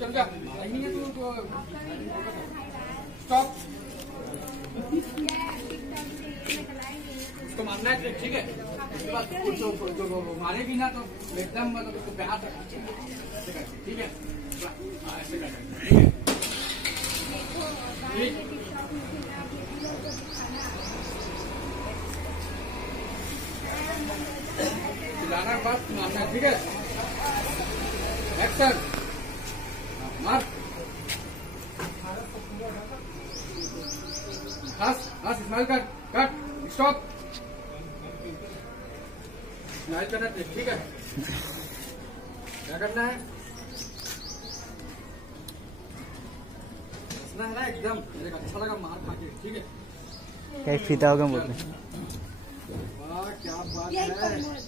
चल जा तू स्टॉप। उसको मारना है ठीक है, उसके बाद जो मारेगी ना तो एकदम मतलब उसको प्यार से ठीक है, ऐसे कर ठीक है। चिल्लाना बस, मारना ठीक है। एक्शन मार, हंस हंस, smile cut cut stop. Smile करना ठीक है, क्या करना है, हंसना है ना एकदम। मेरे को अच्छा लगा मार खा के ठीक है। क्या फीता होगा मुझे, वाह क्या बात है।